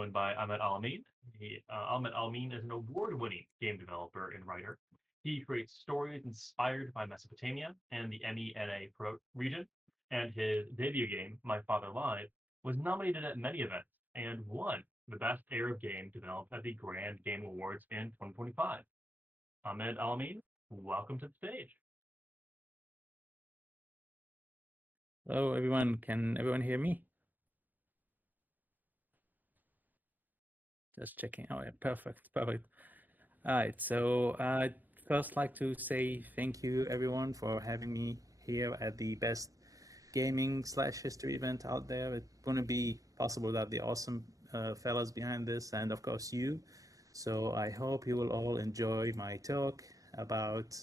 joined by Ahmed Alameen. Ahmed Alameen is an award-winning game developer and writer. He creates stories inspired by Mesopotamia and the MENA region, and his debut game, My Father Lied, was nominated at many events and won the Best Arab Game developed at the Grand Game Awards in 2025. Ahmed Alameen, welcome to the stage. Hello, everyone. Can everyone hear me? Just checking. Oh, yeah, perfect, perfect. All right. So I'd first like to say thank you, everyone, for having me here at the best gaming slash history event out there. It wouldn't be possible without the awesome fellas behind this, and of course you. So I hope you will all enjoy my talk about.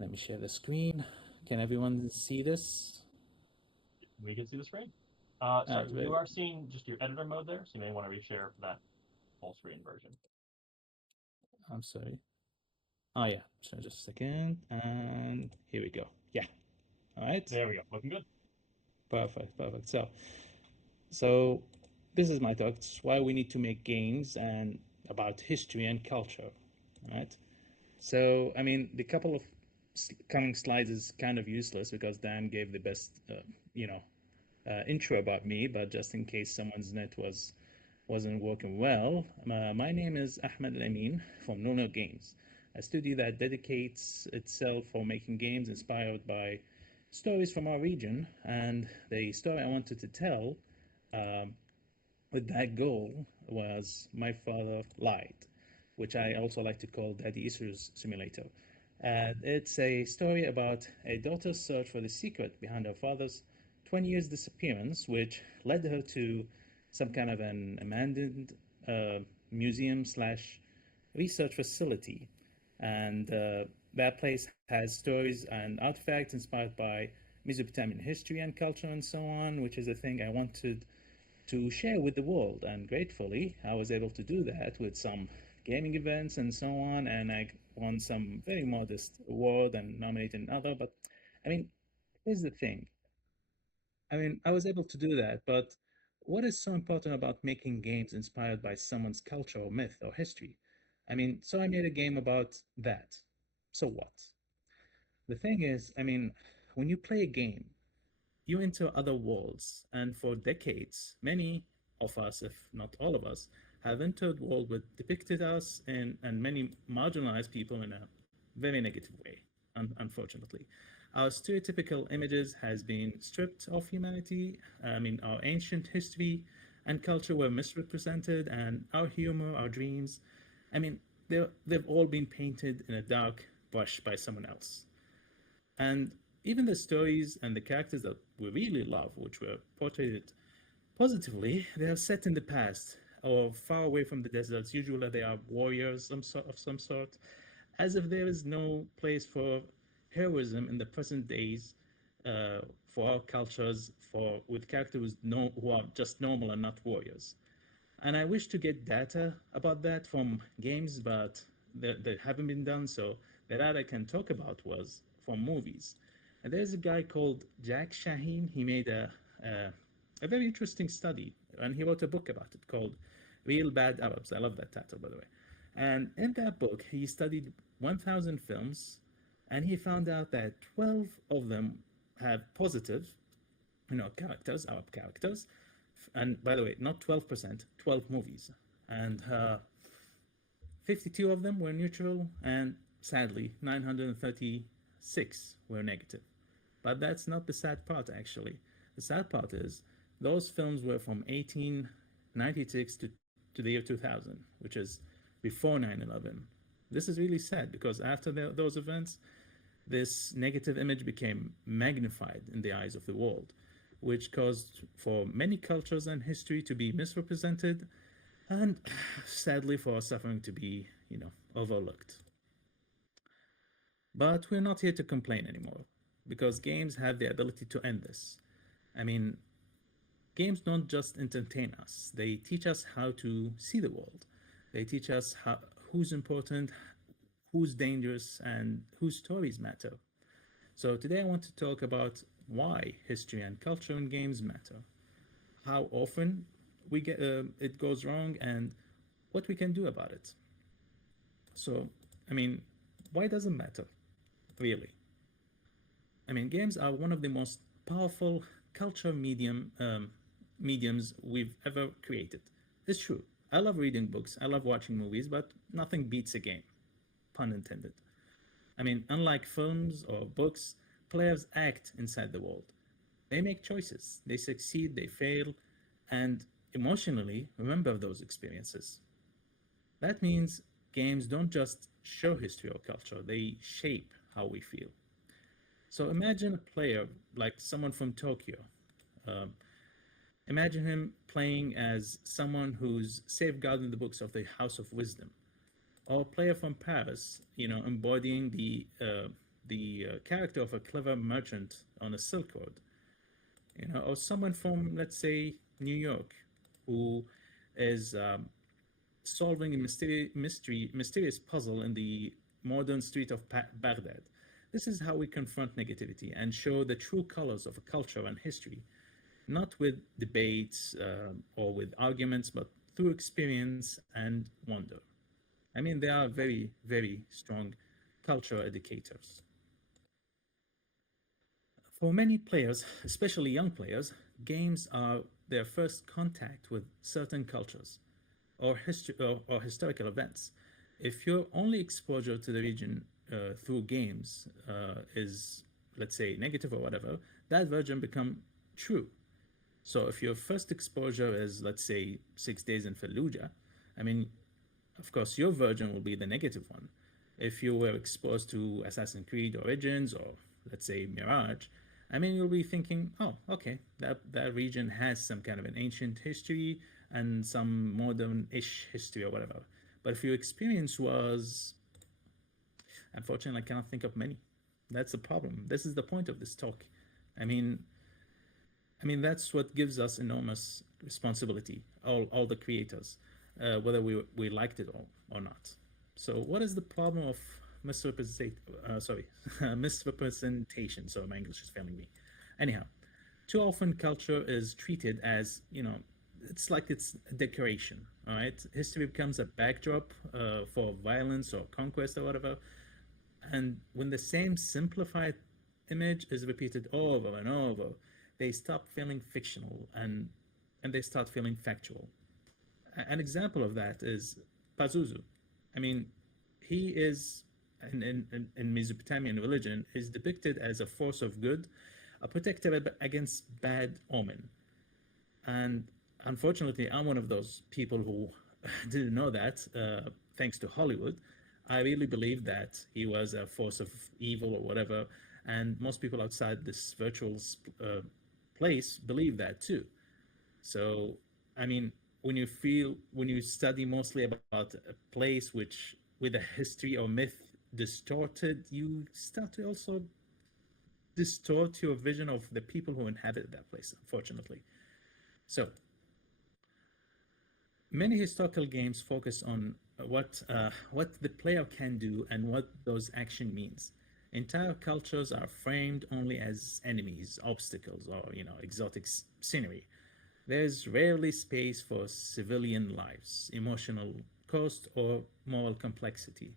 Let me share the screen. Can everyone see this? We can see the screen. All Sorry, right, you are seeing just your editor mode there, so you may want to reshare for that full screen version. I'm sorry. Oh yeah, so just a second, and here we go. Yeah, all right. There we go. Looking good. Perfect, perfect. So this is my talk. It's why we need to make games and about history and culture, all right? So I mean, the couple of coming slides is kind of useless because Dan gave the best, intro about me. But just in case someone's net wasn't working well, my name is Ahmed Alameen from Nono Games, a studio that dedicates itself for making games inspired by stories from our region. And the story I wanted to tell with that goal was My Father Lied, which I also like to call Daddy Issues Simulator. It's a story about a daughter's search for the secret behind her father's 20 years disappearance, which led her to some kind of an abandoned museum slash research facility. And that place has stories and artifacts inspired by Mesopotamian history and culture and so on, which is a thing I wanted to share with the world. And gratefully, I was able to do that with some gaming events and so on. And I won some very modest award and nominated another. But I mean, here's the thing. I mean, I was able to do that, but what is so important about making games inspired by someone's culture or myth or history? I mean, so I made a game about that. So what? The thing is, I mean, when you play a game, you enter other worlds, and for decades, many of us, if not all of us, have entered world that depicted us and many marginalized people in a very negative way, unfortunately. Our stereotypical images has been stripped of humanity. I mean, our ancient history and culture were misrepresented, and our humor, our dreams, I mean, they've all been painted in a dark brush by someone else. And even the stories and the characters that we really love, which were portrayed positively, they are set in the past or far away from the deserts. Usually they are warriors of some sort, as if there is no place for heroism in the present days for our cultures, for with characters who are just normal and not warriors. And I wish to get data about that from games, but they haven't been done. So the data I can talk about was from movies. And there's a guy called Jack Shaheen. He made a very interesting study, and he wrote a book about it called Real Bad Arabs. I love that title, by the way. And in that book, he studied 1,000 films, and he found out that 12 of them have positive, characters, Arab characters. And by the way, not 12%, 12 movies. And 52 of them were neutral, and sadly, 936 were negative. But that's not the sad part, actually. The sad part is those films were from 1896 to the year 2000, which is before 9/11. This is really sad because after those events, this negative image became magnified in the eyes of the world, which caused for many cultures and history to be misrepresented and sadly for suffering to be, overlooked. But we're not here to complain anymore because games have the ability to end this. I mean, games don't just entertain us, they teach us how to see the world. They teach us who's important, who's dangerous, and whose stories matter. So today I want to talk about why history and culture in games matter, how often we get it goes wrong and what we can do about it. So, I mean, why does it matter, really? I mean, games are one of the most powerful culture mediums we've ever created. It's true. I love reading books. I love watching movies, but nothing beats a game. Pun intended. I mean, unlike films or books, players act inside the world. They make choices. They succeed. They fail, and emotionally remember those experiences. That means games don't just show history or culture, they shape how we feel. So imagine a player like someone from Tokyo. Um, Imagine him playing as someone who's safeguarding the books of the House of Wisdom, or a player from Paris, embodying the character of a clever merchant on a Silk Road, or someone from, let's say, New York, who is solving a mysterious puzzle in the modern street of Baghdad. This is how we confront negativity and show the true colors of a culture and history, not with debates or with arguments, but through experience and wonder. I mean, they are very, very strong cultural educators. For many players, especially young players, games are their first contact with certain cultures or historical events. If your only exposure to the region through games is, let's say, negative or whatever, that version become true. So if your first exposure is, let's say, 6 days in Fallujah, I mean, of course, your version will be the negative one. If you were exposed to Assassin's Creed Origins or, let's say, Mirage, I mean, you'll be thinking, oh, okay, that region has some kind of an ancient history and some modern-ish history or whatever. But if your experience was, unfortunately, I cannot think of many. That's the problem. This is the point of this talk. I mean, that's what gives us enormous responsibility, all the creators, whether we liked it or not. So what is the problem of misrepresentation? So my English is failing me. Anyhow, too often culture is treated as, it's like it's a decoration, all right? History becomes a backdrop for violence or conquest or whatever. And when the same simplified image is repeated over and over, they stop feeling fictional and they start feeling factual. An example of that is Pazuzu. I mean, he is, in Mesopotamian religion, is depicted as a force of good, a protector against bad omen. And unfortunately, I'm one of those people who didn't know that, thanks to Hollywood. I really believe that he was a force of evil or whatever, and most people outside this virtual place believe that too. So, I mean, when you study mostly about a place which with a history or myth distorted, you start to also distort your vision of the people who inhabit that place, unfortunately. So many historical games focus on what the player can do and what those action means. Entire cultures are framed only as enemies, obstacles, or exotic scenery. There's rarely space for civilian lives, emotional cost, or moral complexity.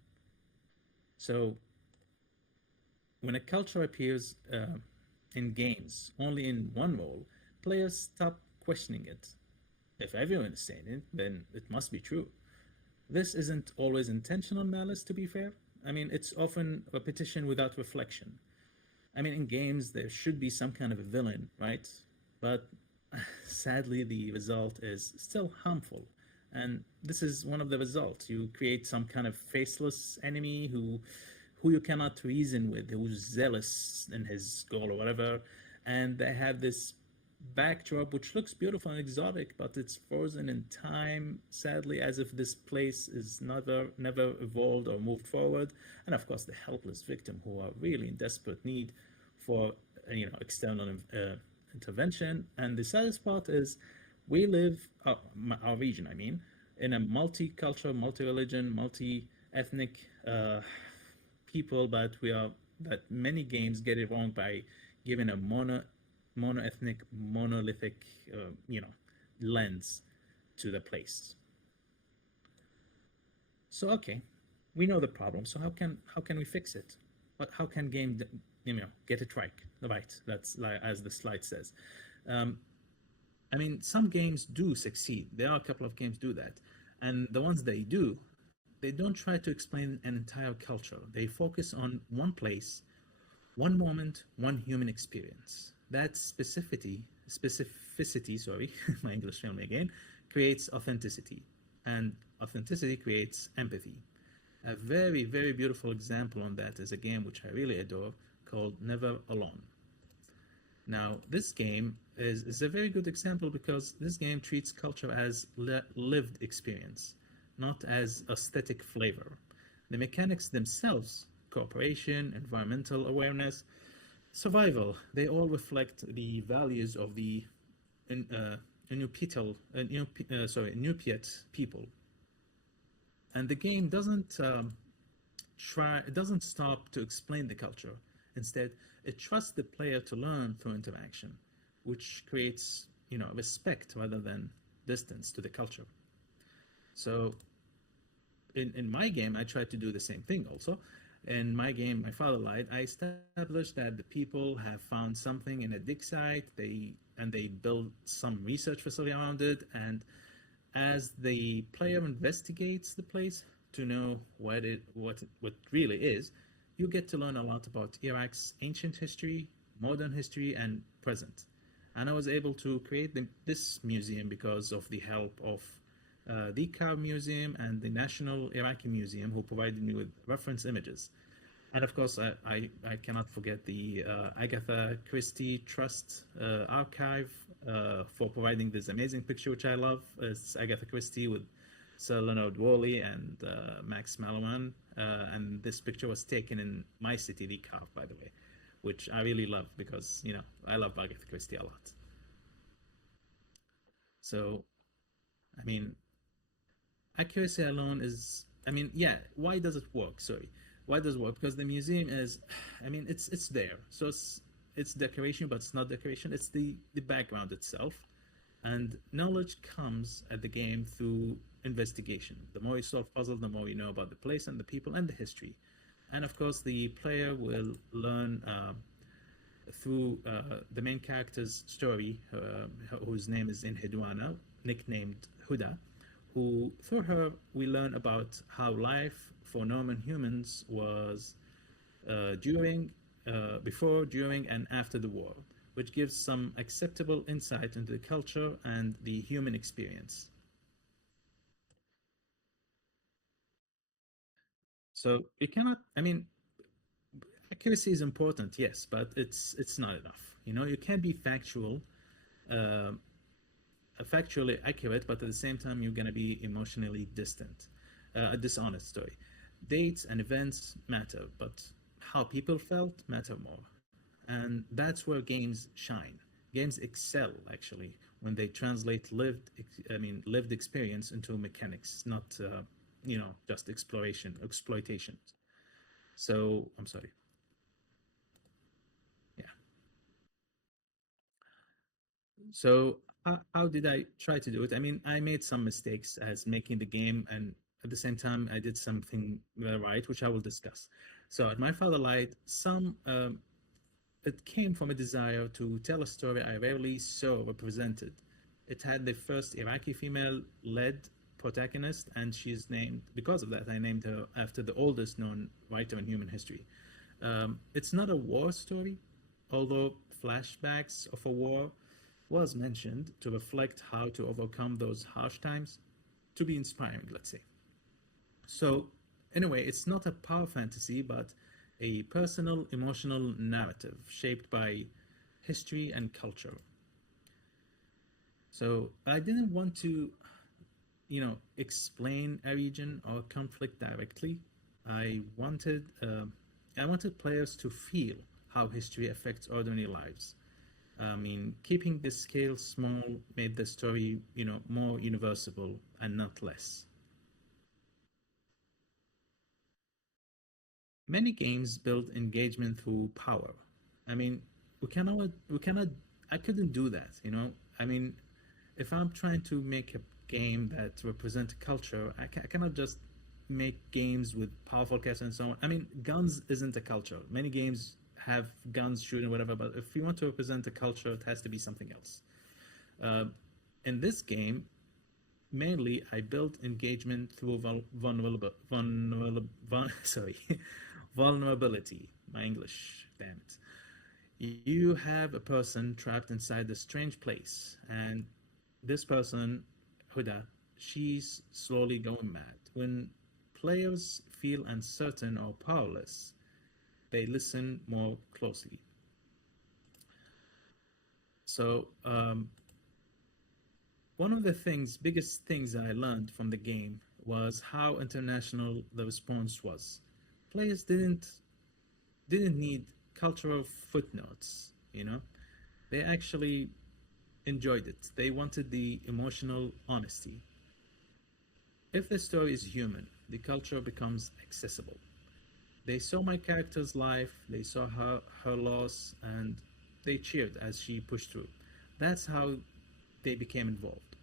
So when a culture appears in games only in one role, players stop questioning it. If everyone is saying it, then it must be true. This isn't always intentional malice, to be fair. I mean, it's often repetition without reflection. I mean, in games, there should be some kind of a villain, right? But sadly, the result is still harmful. And this is one of the results. You create some kind of faceless enemy who you cannot reason with, who's zealous in his goal or whatever. And they have this backdrop which looks beautiful and exotic, but it's frozen in time, sadly, as if this place is never evolved or moved forward. And of course, the helpless victim who are really in desperate need for external intervention. And the saddest part is we live, our region, I mean, in a multicultural, multi-religion, multi-ethnic people, but many games get it wrong by giving a monoethnic, monolithic, lens. to the place. So okay, we know the problem. So how can we fix it? How can get it right? That's like as the slide says. Um, I mean, some games do succeed. There are a couple of games do that, and the ones they do, they don't try to explain an entire culture. They focus on one place, one moment, one human experience. That specificity, sorry, my English failed me again, creates authenticity, and authenticity creates empathy. A very, very beautiful example on that is a game which I really adore called Never Alone. Now, this game is a very good example because this game treats culture as lived experience, not as aesthetic flavor. The mechanics themselves, cooperation, environmental awareness, survival, they all reflect the values of the Inupiat people. And the game doesn't stop to explain the culture. Instead, it trusts the player to learn through interaction, which creates, respect rather than distance to the culture. So in my game, I tried to do the same thing also. In my game, My Father Lied, I established that the people have found something in a dig site, they built some research facility around it, and as the player investigates the place to know what really is, you get to learn a lot about Iraq's ancient history, modern history, and present. And I was able to create this museum because of the help of the Car Museum and the National Iraqi Museum, who provided me with reference images. And of course, I cannot forget the Agatha Christie Trust Archive for providing this amazing picture, which I love. It's Agatha Christie with Sir Leonard Worley and Max Mallowan. And this picture was taken in my city, the Car, by the way, which I really love because, I love Agatha Christie a lot. So, I mean, accuracy alone is, why does it work? Sorry. Why does it work? Because the museum is, it's there. So it's decoration, but it's not decoration. It's the background itself. And knowledge comes at the game through investigation. The more you solve puzzles, the more you know about the place and the people and the history. And of course, the player will learn through the main character's story, whose name is Inhidwana, nicknamed Huda, who through her we learn about how life for Norman humans was before, during, and after the war, which gives some acceptable insight into the culture and the human experience. So you cannot, accuracy is important, yes, but it's not enough. You can't be factually accurate, but at the same time you're going to be emotionally dishonest. Sorry. Dates and events matter, but how people felt matter more. And that's where games shine. Games excel, actually, when they translate lived experience into mechanics, not just exploitation. So I'm sorry. Yeah. So how did I try to do it? I made some mistakes as making the game, and at the same time, I did something right, which I will discuss. So at My Father Lied, it came from a desire to tell a story I rarely saw represented. It had the first Iraqi female-led protagonist, and because of that, I named her after the oldest known writer in human history. It's not a war story, although flashbacks of a war was mentioned to reflect how to overcome those harsh times, to be inspiring, let's say. So, in a way, it's not a power fantasy, but a personal, emotional narrative shaped by history and culture. So, I didn't want to, explain a region or conflict directly. I wanted players to feel how history affects ordinary lives. Keeping the scale small made the story, more universal and not less. Many games build engagement through power. We cannot. I couldn't do that. If I'm trying to make a game that represent culture, I cannot just make games with powerful cats and so on. I mean, guns isn't a culture. Many games have guns shooting whatever, but if you want to represent a culture, it has to be something else. Uh, in this game, mainly I built engagement through sorry, vulnerability. My English, damn it. You have a person trapped inside a strange place, and this person, Huda, she's slowly going mad. When players feel uncertain or powerless, they listen more closely. So, one of the biggest things I learned from the game was how international the response was. Players didn't need cultural footnotes, you know. They actually enjoyed it. They wanted the emotional honesty. If the story is human, the culture becomes accessible. They saw my character's life, they saw her loss, and they cheered as she pushed through. That's how they became involved.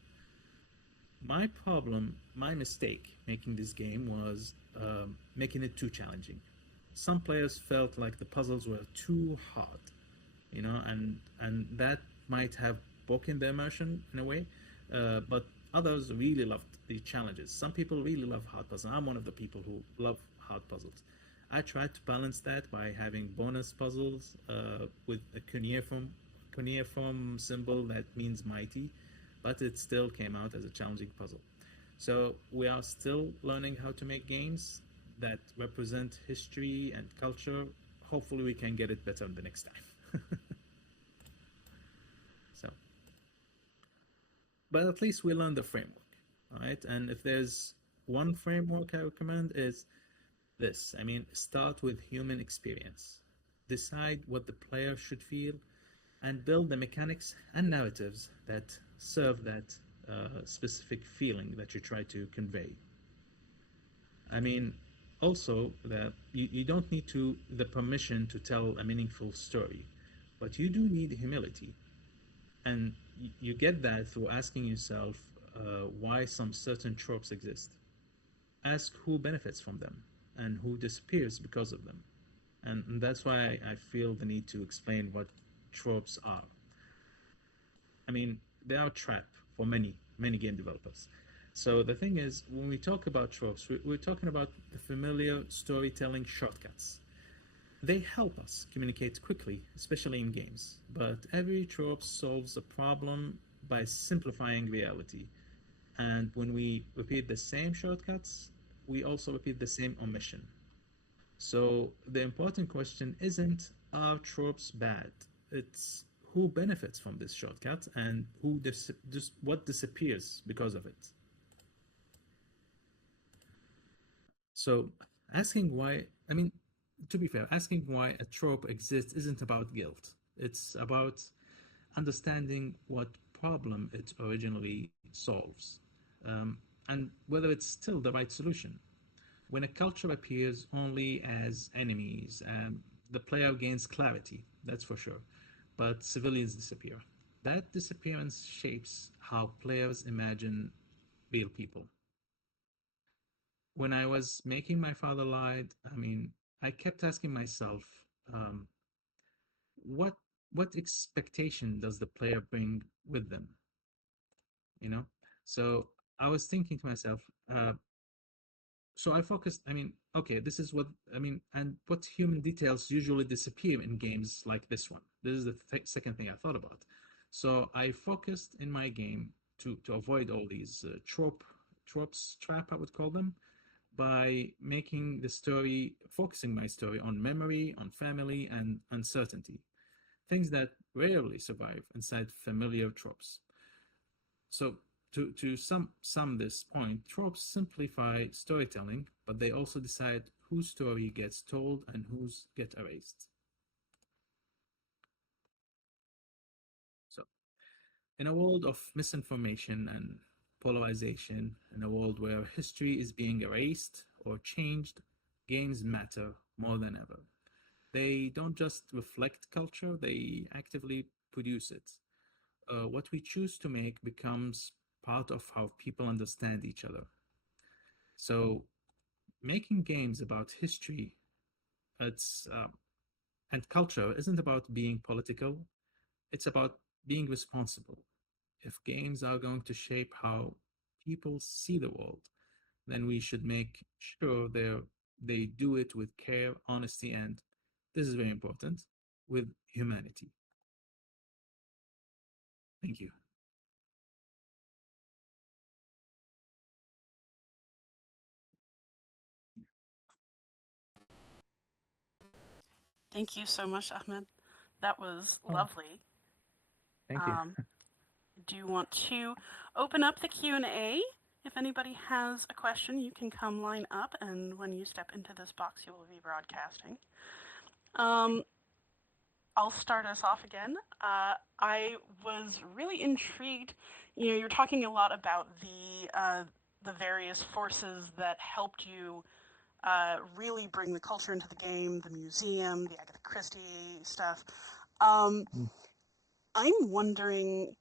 My problem, my mistake making this game was making it too challenging. Some players felt like the puzzles were too hard, you know, and that might have broken the immersion in a way. But others really loved the challenges. Some people really love hard puzzles. I'm one of the people who love hard puzzles. I tried to balance that by having bonus puzzles with a cuneiform symbol that means mighty, but it still came out as a challenging puzzle. So we are still learning how to make games that represent history and culture. Hopefully, we can get it better the next time. So, but at least we learned the framework, all right? And if there's one framework I recommend is this. I mean, start with human experience. Decide what the player should feel and build the mechanics and narratives that serve that specific feeling that you try to convey. I mean, also that you don't need to the permission to tell a meaningful story, but you do need humility, and you get that through asking yourself why some certain tropes exist. Ask who benefits from them and who disappears because of them. And that's why I feel the need to explain what tropes are. I mean, they are a trap for many game developers. So the thing is, when we talk about tropes, we're talking about the familiar storytelling shortcuts. They help us communicate quickly, especially in games. But every trope solves a problem by simplifying reality. And when we repeat the same shortcuts, we also repeat the same omission. So the important question isn't are tropes bad? It's who benefits from this shortcut and what disappears because of it. So asking why, I mean, to be fair, asking why a trope exists isn't about guilt. It's about understanding what problem it originally solves, and whether it's still the right solution. When a culture appears only as enemies, the player gains clarity, that's for sure, but civilians disappear. That disappearance shapes how players imagine real people. When I was making My Father Lied, I mean, I kept asking myself, um, what what expectation does the player bring with them? You know, so I was thinking to myself, so I focused. I mean, okay, this is what I mean, and what human details usually disappear in games like this one. This is the second thing I thought about. So I focused in my game to avoid all these tropes trap, I would call them, by making the story, focusing my story on memory, on family, and uncertainty, things that rarely survive inside familiar tropes. So to sum this point, tropes simplify storytelling, but they also decide whose story gets told and whose get erased. So in a world of misinformation and polarization, in a world where history is being erased or changed, games matter more than ever. They don't just reflect culture, they actively produce it. What we choose to make becomes part of how people understand each other. So making games about history, it's and culture isn't about being political. It's about being responsible. If games are going to shape how people see the world, then we should make sure they do it with care, honesty, and this is very important, with humanity. Thank you. Thank you so much, Ahmed. That was Oh, lovely. thank you. Um, do you want to open up the Q&A? If anybody has a question, you can come line up, and when you step into this box, you will be broadcasting. Um, I'll start us off again. I was really intrigued. You know, you're talking a lot about the various forces that helped you really bring the culture into the game, the museum, the Agatha Christie stuff. Um, Mm. I'm wondering,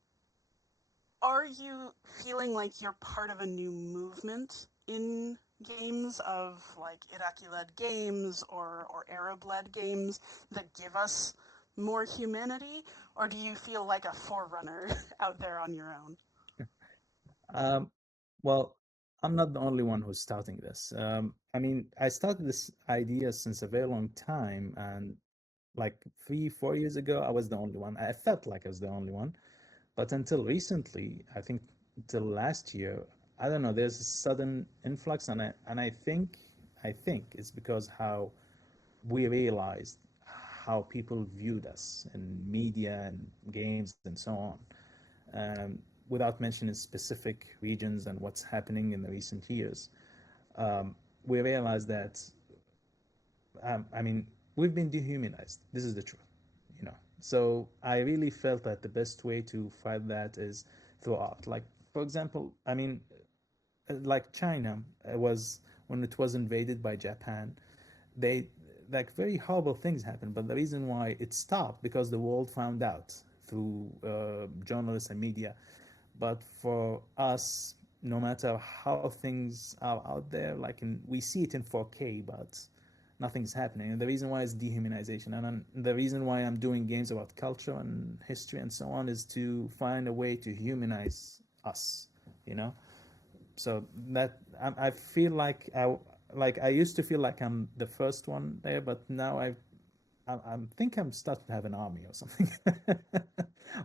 are you feeling like you're part of a new movement in games of like Iraqi-led games or Arab-led games that give us more humanity, or do you feel like a forerunner out there on your own? Um, well, I'm not the only one who's starting this. I mean, I started this idea since a very long time, and like 3, 4 years ago, I was the only one. I felt like I was the only one. But until recently, I think until last year, I don't know, there's a sudden influx, and I think it's because how we realized how people viewed us in media and games and so on. Um, Without mentioning specific regions and what's happening in the recent years, we realized that I mean, we've been dehumanized. This is the truth, you know. So I really felt that the best way to fight that is through art. Like, for example, I mean, like China was when it was invaded by Japan, they like very horrible things happened. But the reason why it stopped because the world found out through journalists and media. But for us, no matter how things are out there, we see it in 4K, but nothing's happening. And the reason why is dehumanization. The reason why I'm doing games about culture and history and so on is to find a way to humanize us, you know. So that I feel like I used to feel like I'm the first one there, but now I think I'm starting to have an army or something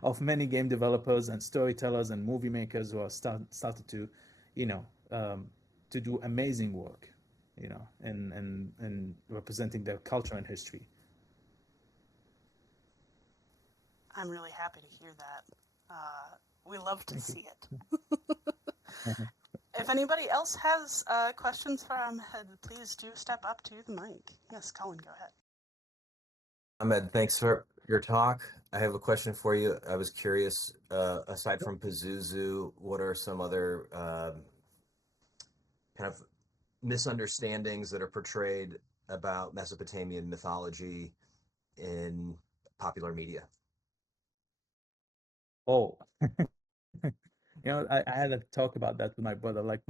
of many game developers and storytellers and movie makers who are started to, you know, to do amazing work, you know, and representing their culture and history. I'm really happy to hear that. We love to Thank you. see it. If anybody else has questions for Ahmed, please do step up to the mic. Yes, Colin, go ahead. Ahmed, thanks for your talk. I have a question for you. I was curious, aside from Pazuzu, what are some other kind of misunderstandings that are portrayed about Mesopotamian mythology in popular media? Oh, you know, I had a talk about that with my brother. Like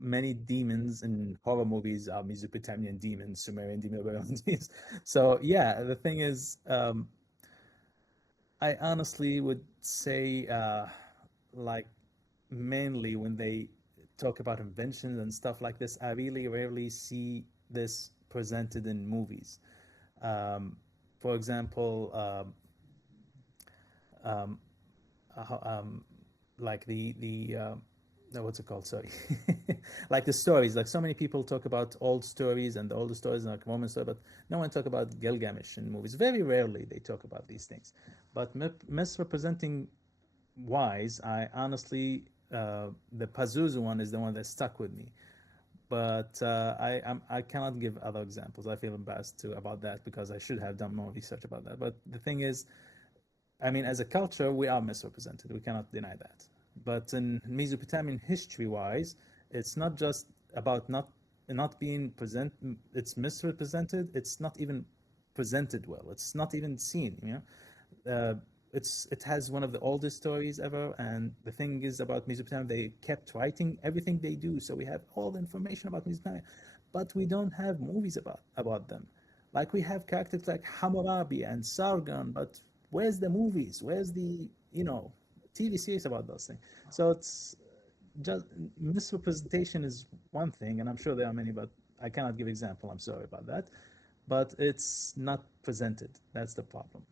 many demons in horror movies are Mesopotamian demons, Sumerian demons, Babylonian demons. So yeah, the thing is, I honestly would say, like, mainly when they talk about inventions and stuff like this, I really rarely see this presented in movies. Um, for example, um, um, like no, what's it called? Sorry, like the stories. Like so many people talk about old stories and the older stories, like Roman story, but no one talk about Gilgamesh in movies. Very rarely they talk about these things. But misrepresenting wise, I honestly the Pazuzu one is the one that stuck with me. But I cannot give other examples. I feel embarrassed too about that because I should have done more research about that. But the thing is, I mean, as a culture, we are misrepresented. We cannot deny that. But in Mesopotamian history-wise, it's not just about not being present. It's misrepresented. It's not even presented well. It's not even seen. You know, it has one of the oldest stories ever. And the thing is about Mesopotamia, they kept writing everything they do, so we have all the information about Mesopotamia, but we don't have movies about them. Like we have characters like Hammurabi and Sargon, but where's the movies? Where's the TV series about those things? So it's just misrepresentation is one thing, and I'm sure there are many, but I cannot give example. I'm sorry about that, but it's not presented. That's the problem.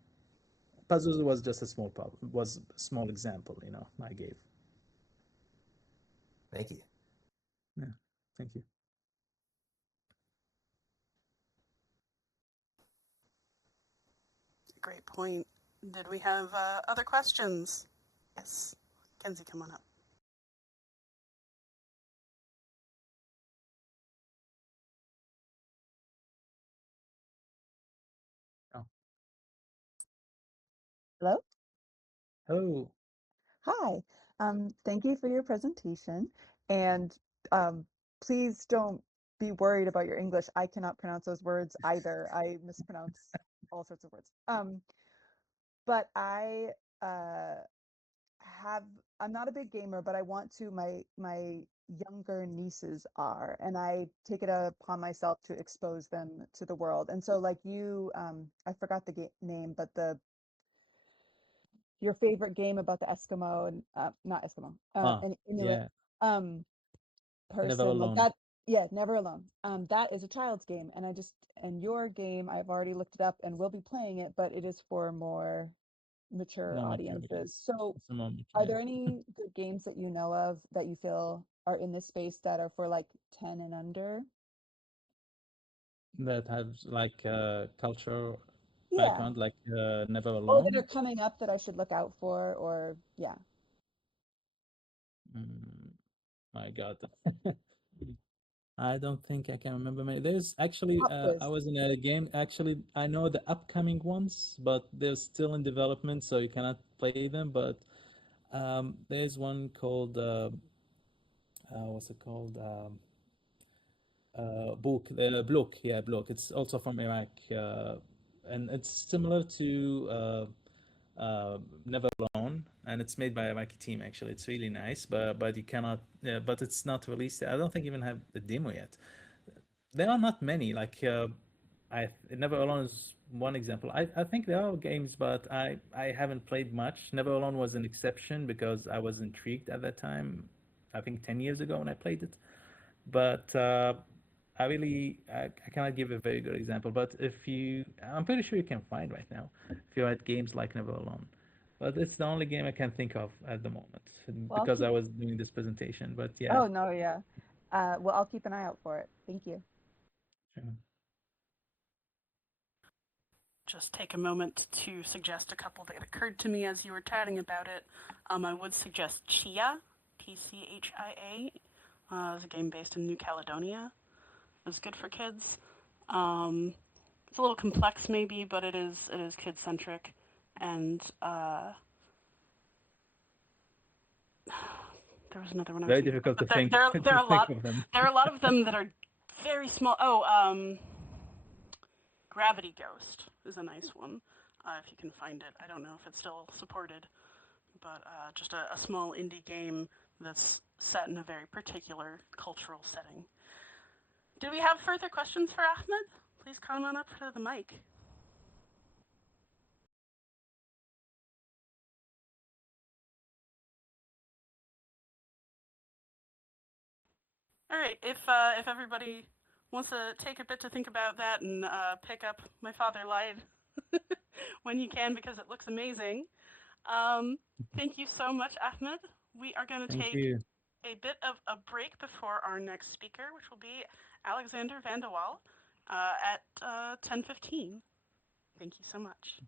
Pazuzu was just a small problem. Was a small example, I gave. Thank you. Yeah, thank you. Great point. Did we have other questions? Yes. Kenzie, come on up. Oh, Hello? hello. Hi. Thank you for your presentation. And please don't be worried about your English. I cannot pronounce those words either. I mispronounce all sorts of words. But uh, have I'm not a big gamer, but I want to. My younger nieces are, and I take it upon myself to expose them to the world. And so, like you, I forgot the name, but your favorite game about the Eskimo and not Eskimo, an Inuit Yeah, um never person like alone. that. Yeah, Never Alone. That is a child's game, and your game, I've already looked it up and will be playing it, but it is for more mature More mature, yeah. audiences. So, It's a more mature, are yeah. there any good games that you know of that you feel are in this space that are for like 10 and under? That has like culture Yeah. background, like Never Or that are Alone. coming up that I should look out for, or yeah. Mm, my God. I don't think I can remember many. There's actually, Pop I quiz. was in a game. Actually, I know the upcoming ones, but they're still in development, so you cannot play them. But there's one called, what's it called? Book, Block. Yeah, Block. It's also from Iraq, and it's similar to Never Alone, and it's made by a Iraqi team. Actually, it's really nice, but you cannot. But it's not released. I don't think even have the demo yet. There are not many. Like I Never Alone is one example. I think there are games, but I haven't played much. Never Alone was an exception because I was intrigued at that time. I think 10 years ago when I played it, but I cannot give a very good example. But I'm pretty sure you can find right now if you had games like Never Alone. But it's the only game I can think of at the moment Well, I'll because keep. I was doing this presentation. But yeah, Oh no, yeah. Well, I'll keep an eye out for it. Thank you. sure. Just take a moment to suggest a couple that occurred to me as you were chatting about it. I would suggest Chia, Tchia. It's a game based in New Caledonia. It's good for kids. It's a little complex maybe, but it is kid centric, and there was another one I was Very thinking of, difficult to but there think there there to are a think lot of them. there are a lot of them that are very small. Oh, Gravity Ghost is a nice one, if you can find it. I don't know if it's still supported, but just a small indie game that's set in a very particular cultural setting. Do we have further questions for Ahmed? Please come on up to the mic. All right, if everybody wants to take a bit to think about that and pick up My Father Lied when you can because it looks amazing. Thank you so much, Ahmed. We are going to Thank take you. a bit of a break before our next speaker, which will be Alexander Van de Waal at 10:15. Thank you so much.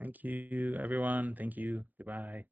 Thank you, everyone. Thank you. Goodbye.